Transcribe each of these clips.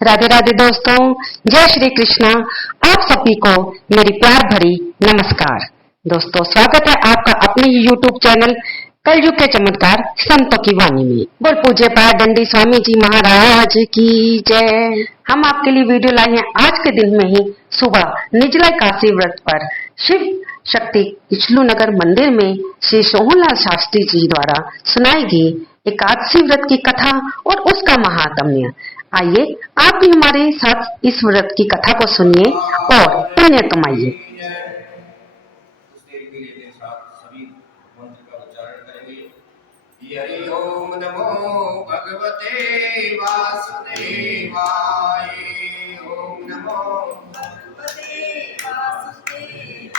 राधे राधे दोस्तों, जय श्री कृष्णा। आप सभी को मेरी प्यार भरी नमस्कार। दोस्तों, स्वागत है आपका अपने ही YouTube चैनल कलयुग के चमत्कार संतों की वाणी में। बोल पूज्य पाद दंडी स्वामी जी महाराज की जय। हम आपके लिए वीडियो लाए हैं आज के दिन में ही सुबह निर्जला एकादशी व्रत पर शिव शक्ति इचलू नगर मंदिर में श्री सोहनलाल शास्त्री जी द्वारा सुनाई गई एकादशी व्रत की कथा और उसका महात्म्य। आइए आप भी हमारे साथ इस व्रत की कथा को सुनिए और पुण्य कमाइए। हरि ओम नमो भगवते वासुदेवाय। ओम नमो भगवते वासुदेवाय।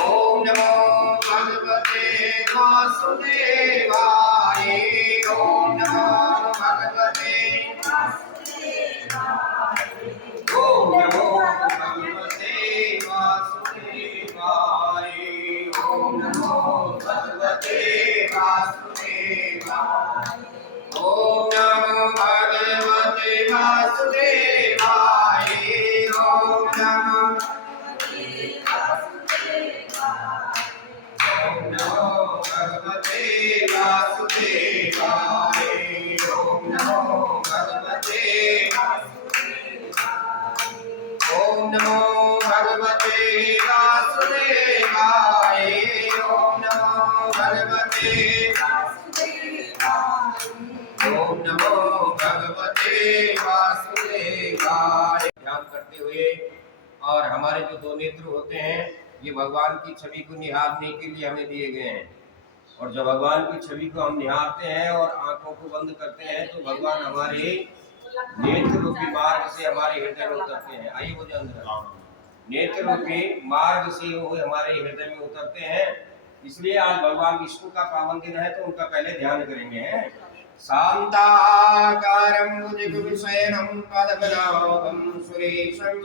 ओम नमो भगवते वासुदेवाय। ओम नमो भगवते वासुदेवाय। ओम नमो भगवते वासुदेवाय। ओम नमो भगवते वासुदेवाय। ओम नमो भगवते वासुदेवाय। ओम नमो भगवते वासुदेवाय। ओम नमो भगवते वासुदेवाय। ओम नमो भगवते वासुदेवाय। ओम नमो भगवते वासुदेवाय। ओम नमो भगवते वासुदेवाय। ध्यान करते हुए, और हमारे जो दो नेत्र होते हैं ये भगवान की छवि को निहारने के लिए हमें दिए गए हैं, और जब भगवान की छवि को हम निहारते हैं और आंखों को बंद करते हैं तो भगवान हमारे नेत्र रूपी मार्ग से हमारे हृदय में उतरते हैं। आइए वो अंदर नेत्र रूपी मार्ग से वो हमारे हृदय में उतरते हैं। इसलिए आज भगवान विष्णु का पावन दिन है तो उनका पहले ध्यान करेंगे। शांताकारं भुजगशयनं पद्मनाभं सुरेशं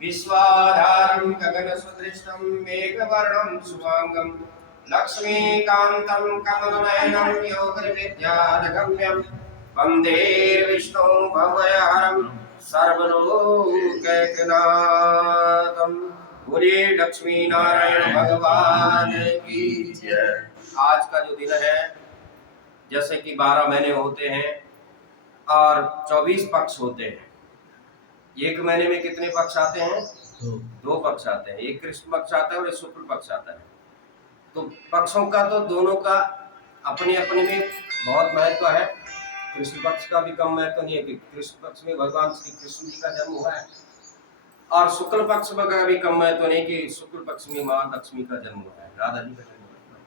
विश्वाधारं गगनसदृशं मेघवर्णं शुभांगं लक्ष्मीकान्तं कमलनयनं योगविद्यानगम्यं वन्दे विष्णुं भवयहरं सर्वलोकैकनाथं। बोलिए लक्ष्मी नारायण भगवान की जय। आज का जो दिन है, जैसे कि 12 महीने होते हैं और 24 पक्ष होते हैं। एक महीने में कितने पक्ष आते हैं? दो पक्ष आते हैं। एक कृष्ण पक्ष आता है और एक शुक्ल पक्ष आता है। तो पक्षों का तो दोनों का अपने अपने में बहुत महत्व है। कृष्ण पक्ष का भी कम महत्व नहीं है कि कृष्ण पक्ष में भगवान श्री कृष्ण जी का जन्म हुआ है, और शुक्ल पक्ष का भी कम महत्व नहीं कि शुक्ल पक्ष में मां लक्ष्मी का जन्म हुआ है, राधा जी का जन्म हुआ है।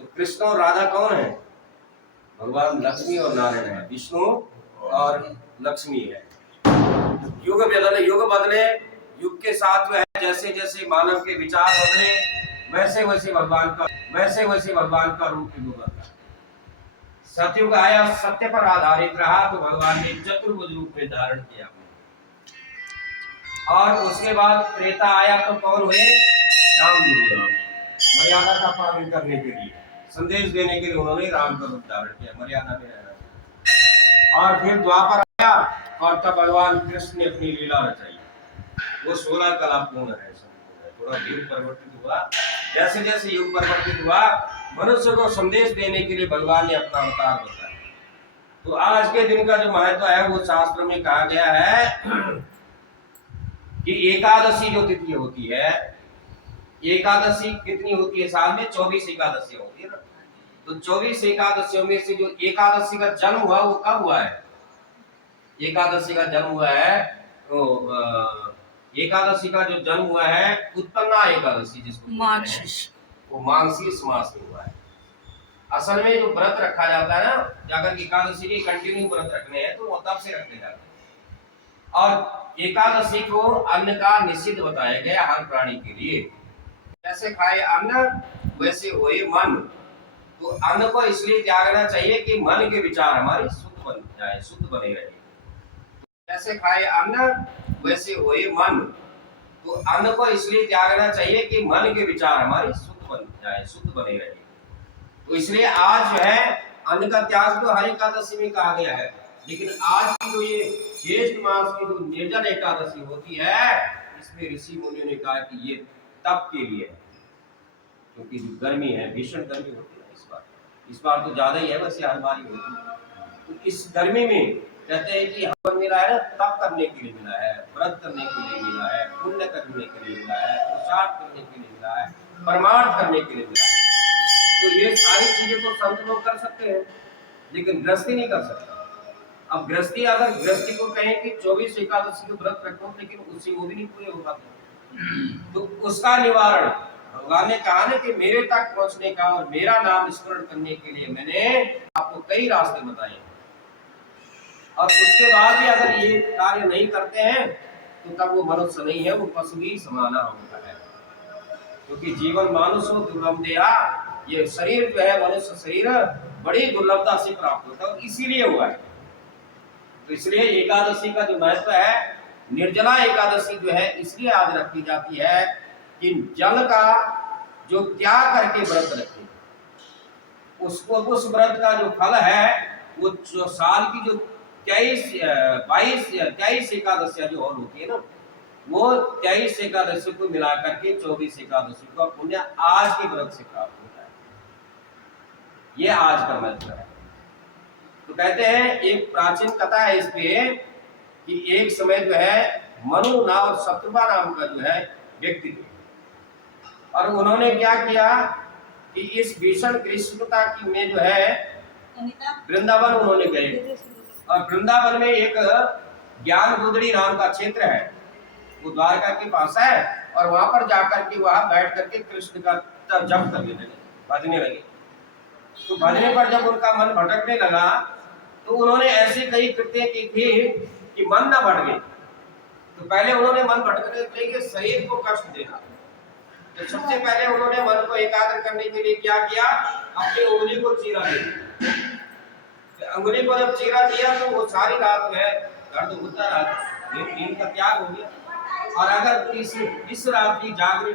तो कृष्ण और राधा कौन है? भगवान लक्ष्मी और नारायण है, विष्णु और लक्ष्मी है। युग बदले, युग के साथ वह जैसे जैसे मानव के विचार बदले वैसे वैसे भगवान का रूप बदला। सतयुग आया, सत्य पर आधारित रहा तो भगवान ने चतुर्भुज रूप में धारण किया। और उसके बाद त्रेता आया तो कौन हुए? राम जी हुए। मर्यादा का पालन करने के लिए, संदेश देने के लिए उन्होंने राम का रूप धारण किया, मर्यादा में रहना। और फिर द्वापर आया और तब भगवान कृष्ण ने अपनी लीला रचाई। वो 16 कला पूर्ण है। थोड़ा युग परिवर्तित हुआ, जैसे जैसे युग परिवर्तित हुआ मनुष्य को संदेश देने के लिए भगवान ने अपना अवतार बताया। तो आज के दिन का जो महत्व है वो शास्त्र में कहा गया है कि एकादशी जो तिथि होती है, एकादशी कितनी होती है साल में? 24 एकादशी होती है ना। तो 24 एकादशियों में से जो एकादशी का जन्म हुआ वो कब हुआ है? एकादशी का जन्म हुआ है तो एकादशी का जो जन्म हुआ है उत्पन्ना एकादशी जिसको वो मार्गशीर्ष मास में हुआ है। असल में जो व्रत रखा जाता है ना, अगर एकादशी के कंटिन्यू व्रत रखने हैं तो वो तब से रखने जाते हैं। और एकादशी को अन्न का निषिद्ध बताया गया हर प्राणी के लिए। जैसे खाए अन्न वैसे होए मन। तो अन्न को इसलिए त्यागना चाहिए कि मन के विचार हमारे शुद्ध बन जाए, शुद्ध बने रहे। जैसे खाए अन्न वैसे होए मन। तो अन्न को इसलिए त्यागना चाहिए कि मन के विचार हमारे शुद्ध बन जाए, शुद्ध बने रहे। तो इसलिए आज जो है अन्न का त्याग तो हर एकादशी में कहा गया है, लेकिन आज की जो ये ज्येष्ठ मास की जो निर्जल एकादशी होती है, इसमें ऋषि मुनियों ने कहा कि ये तप के लिए है, क्योंकि जो गर्मी है, भीषण गर्मी होती है इस बार तो ज्यादा ही है, वैसे हर बार ही होती है। तो इस गर्मी में कहते हैं कि हवन मिला है, तप करने के लिए मिला है, व्रत करने के लिए मिला है, पुण्य करने के लिए मिला है, प्रसाद करने के लिए मिला है, परमार्थ करने के लिए मिला है। तो ये सारी चीजें तो संत लोग कर सकते हैं, लेकिन गृहस्थी नहीं कर सकता। अब गृहस्थी, अगर गृहस्थी को कहें कि 24 एकादशी के व्रत रखो, लेकिन उससे वो भी नहीं पूरे हो पाते, तो उसका निवारण भगवान ने कहा ना कि मेरे तक पहुंचने का और मेरा नाम स्मरण करने के लिए मैंने आपको कई रास्ते बताए, और उसके बाद भी अगर ये कार्य नहीं करते हैं तो तब वो मनुष्य नहीं है, वो पशु ही समाना होता है। क्योंकि जीवन मानुषो दुर्लभ देहा, ये शरीर जो है मनुष्य शरीर बड़ी दुर्लभता से प्राप्त होता है, इसीलिए हुआ है। तो इसलिए एकादशी का जो महत्व है, निर्जला एकादशी जो है इसलिए आज रखी जाती है कि जल का जो त्याग करके व्रत रखे, उसको उस व्रत का जो फल है वो जो साल की जो 23 एकादशियां जो और होती है ना, वो 23 एकादशी को मिला करके 24 एकादशी का पुण्य आज के व्रत से प्राप्त होता है। ये आज का महत्व है। तो कहते हैं, एक प्राचीन कथा है इस पे कि एक समय जो है मनु नाम और शत्रुपा नाम का जो है व्यक्ति थे, और उन्होंने क्या किया कि इस भीषण ग्रीष्मता की में जो है वृंदावन उन्होंने गए, और वृंदावन में एक ज्ञान गुदड़ी नाम का क्षेत्र है, वो द्वारका के पास है, और वहां पर जाकर के वहां बैठ करके कृष्ण का जप करने लगे, भजने लगे। तो भजने पर जब उनका मन भटकने लगा तो उन्होंने ऐसे कई कृत्य की थी कि मन न भटके। तो पहले उन्होंने मन भटकने के लिए शरीर को कष्ट देना, तो सबसे पहले उन्होंने मन को एकाग्र करने के लिए क्या किया, अपनी उंगली को चीरा दिया। तो उंगली को जब चीरा दिया तो वो सारी रात में दर्द होता रहा, नींद का त्याग हो गया। और अगर इस रात की जागरण,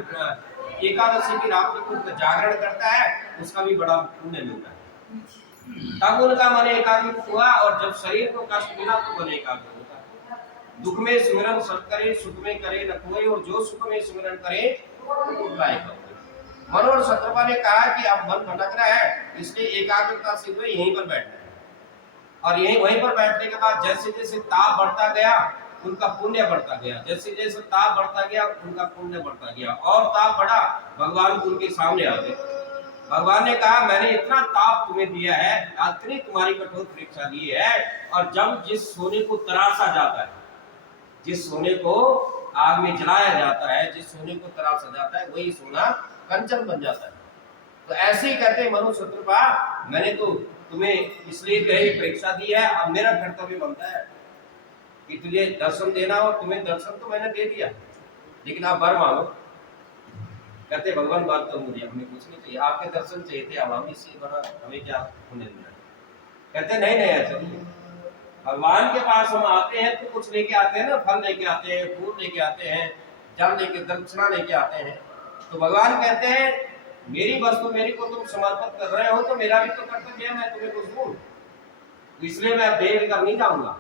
एकादशी की रात को जागरण करता है, उसका भी बड़ा पुण्य मिलता है। तब उनका मन एकाग्र हुआ, और जब शरीर को कष्ट मिला तो मन एकाग्र होता। दुख में सिमरन सत करे, सुख में करे न कोई, और जो सुख में सिमरन करे वो उपाय करे। मनु और शत्रुपा ने कहा कि अब मन भटक रहा है, इसलिए एकाग्रता से यहीं पर बैठना है, और यहीं वहीं पर बैठने के बाद जैसे जैसे ताप बढ़ता गया उनका पुण्य बढ़ता गया, जैसे जैसे ताप बढ़ता गया उनका पुण्य बढ़ता गया, और ताप बढ़ा, भगवान उनके सामने आ गए। भगवान ने कहा, मैंने इतना ताप तुम्हें दिया है, इतनी तुम्हारी कठोर परीक्षा दी है, और जब जिस सोने को तराशा जाता है, जिस सोने को आग में जलाया जाता है, जिस सोने को तराशा जाता है, वही सोना कंचन बन जाता है। तो ऐसे ही कहते मनु शत्रुपा, मैंने तो तुम्हें इसलिए परीक्षा दी है, अब मेरा कर्तव्य बनता है कि तुझे दर्शन देना, और तुम्हें दर्शन तो मैंने दे दिया, लेकिन आप वर मांगो। कहते भगवान, बात तो मुझे हमें कुछ नहीं चाहिए, आपके दर्शन चाहिए थे, अब हम इससे बना हमें क्या होने देना। कहते नहीं नहीं, ऐसा नहीं, भगवान के पास हम आते हैं तो कुछ लेके आते हैं ना, फल लेके आते हैं, फूल लेके आते हैं, जल लेके, दक्षिणा लेके आते हैं। तो भगवान कहते हैं, मेरी वस्तु मेरी को तुम समर्पित कर रहे हो, तो मेरा भी तो कर्तव्य है, मैं तुम्हें कुछ दूं, इसलिए मैं देर कर नहीं जाऊंगा,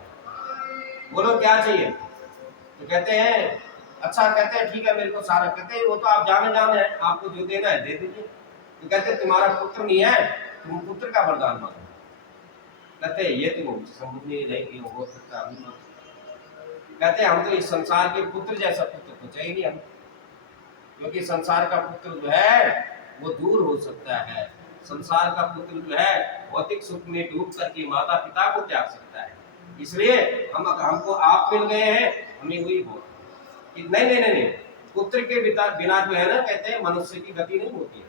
बोलो क्या चाहिए। तो कहते हैं, अच्छा, कहते हैं ठीक है, मेरे को सारा, कहते हैं वो तो आप जाने हैं, आपको जो देना है दे दीजिए। तो कहते हैं तुम्हारा पुत्र नहीं है, तुम पुत्र का वरदान मांगो। कहते हैं ये तो संभव नहीं हो सकता अभी। कहते हैं हम तो इस संसार के पुत्र जैसा पुत्र तो चाहिए नहीं हम, क्योंकि संसार का पुत्र जो है वो दूर हो सकता है, संसार का पुत्र जो है भौतिक सुख में डूब करके माता पिता को त्याग सकता है, इसलिए हमको आप मिल गए हैं, हमें वही बहुत। नहीं नहीं नहीं, पुत्र के बिना जो है ना, कहते हैं मनुष्य की गति नहीं होती है,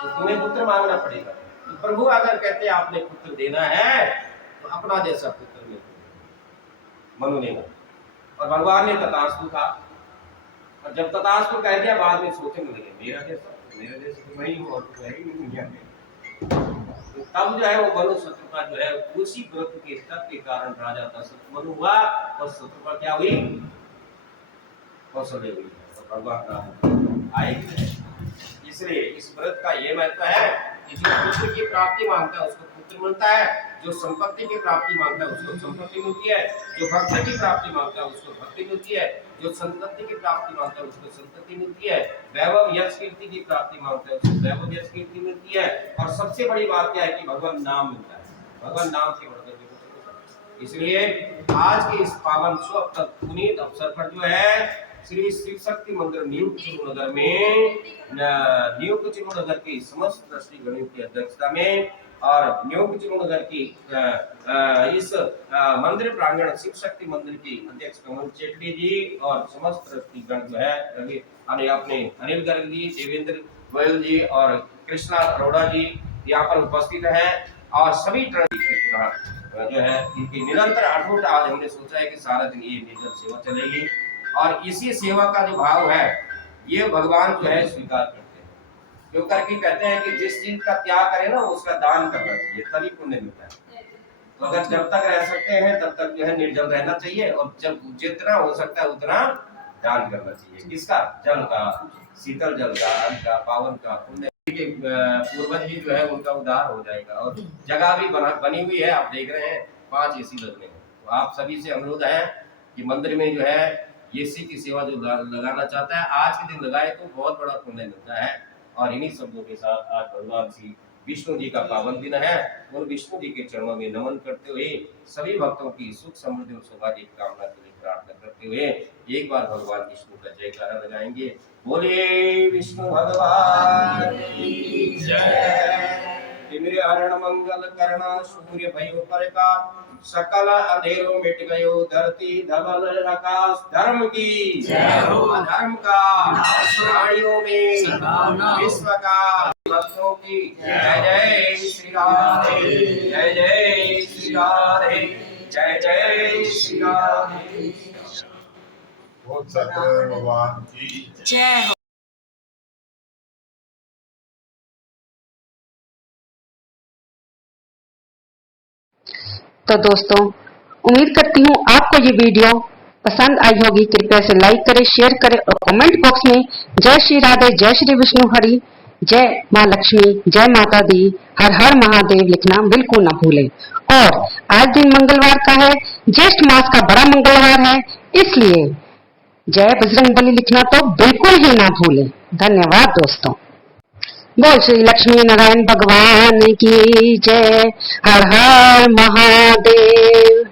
तो तुम्हें पुत्र मांगना पड़ेगा। तो प्रभु अगर कहते हैं आपने पुत्र देना है तो अपना जैसा पुत्र मिले, मनु ने, और भगवान ने तथास्तु कहा। और जब तथास्तु कह दिया, बाद में सोचने लगे मेरा जैसा तो वही हो, और तो है ही नहीं दुनिया में। तो तब जो है वो मनु शत्रुपा जो है उसी व्रत के तप के कारण राजा दशरथ मनु हुआ, और शत्रुपा क्या हुई, कौशल्य हुई, और भगवान राम आए। इसलिए इस व्रत का ये महत्व है कि जो पुत्र की प्राप्ति मांगता है उसको पुत्र मिलता है, जो संपत्ति की प्राप्ति मांगता है उसको संपत्ति मिलती है, जो भक्ति की प्राप्ति मांगता है उसको भक्ति मिलती है, जो संतति की प्राप्ति मांगता है उसको संतति मिलती है, वैभव यश कीर्ति की प्राप्ति मांगता है उसको वैभव यश कीर्ति मिलती है। और सबसे बड़ी बात क्या है कि भगवान नाम मिलता है, भगवान नाम से बढ़कर के। इसलिए आज के इस पावन पुनीत अवसर पर जो है श्री शिव शक्ति मंदिर नियुक्त नगर में नियुक्त नगर की समस्त ट्रस्टी गणों की अध्यक्षता में और नियुक्त नगर की इस मंदिर प्रांगण शिव शक्ति मंदिर की अध्यक्ष कमल चेटली जी और समस्त ट्रस्टी गण जो है अपने अनिल गर्ग जी, देवेंद्र गोयल जी और कृष्णा अरोड़ा जी यहाँ पर उपस्थित हैं और सभी ट्रस्टी जो है इनकी निरंतर अटूट आज हमने सोचा है कि सारा दिन ये निरंतर सेवा चलेगी और इसी सेवा का जो भाव है ये भगवान जो है स्वीकार करते हैं, जो करके कहते हैं कि जिस चीज का त्याग करे ना उसका दान करना चाहिए तभी पुण्य मिलता है। तो अगर जब तक रह सकते हैं तब तक जो है निर्जल रहना चाहिए और जब जितना हो सकता है उतना दान करना चाहिए। किसका? जल का, शीतल जल का, अन्न का, पावन का, पुण्य के पूर्वज भी जो है उनका उद्धार हो जाएगा। और जगह भी बनी हुई है, आप देख रहे हैं 5 एसी लगने हैं। तो आप सभी से अनुरोध है कि मंदिर में जो है एसी की सेवा जो लगाना चाहता है आज के दिन लगाए तो बहुत बड़ा पुण्य मिलता है। और इन्हीं शब्दों के साथ आज भगवान श्री विष्णु जी का पावन दिन है, उन विष्णु जी के चरणों में नमन करते हुए सभी भक्तों की सुख समृद्धि और सौभाग्य की कामना के लिए प्रार्थना करते हुए एक बार भगवान विष्णु का जयकारा लगाएंगे। बोले विष्णु भगवान की जय। तिमिर हरण मंगल कर्ण सूर्य भयो प्रकाश सकल अंधेरों मिट गयो धरती धवल आकाश। धर्म की जय हो, अधर्म का प्राणियों में विश्व का भक्तों की जय जय श्री राधे, जय जय श्री राधे, जय जय श्री राधे। बहुत सत्य भगवान की जय हो। तो दोस्तों उम्मीद करती हूँ आपको ये वीडियो पसंद आई होगी। कृपया से लाइक करें, शेयर करें और कमेंट बॉक्स में जय श्री राधे, जय श्री विष्णु हरि, जय माँ लक्ष्मी, जय माता दी, हर हर महादेव लिखना बिल्कुल न भूलें। और आज दिन मंगलवार का है, ज्येष्ठ मास का बड़ा मंगलवार है, इसलिए जय बजरंगबली लिखना तो बिल्कुल ही ना भूलें। धन्यवाद दोस्तों। बोल श्री लक्ष्मी नारायण भगवान की जय। हर हर महादेव।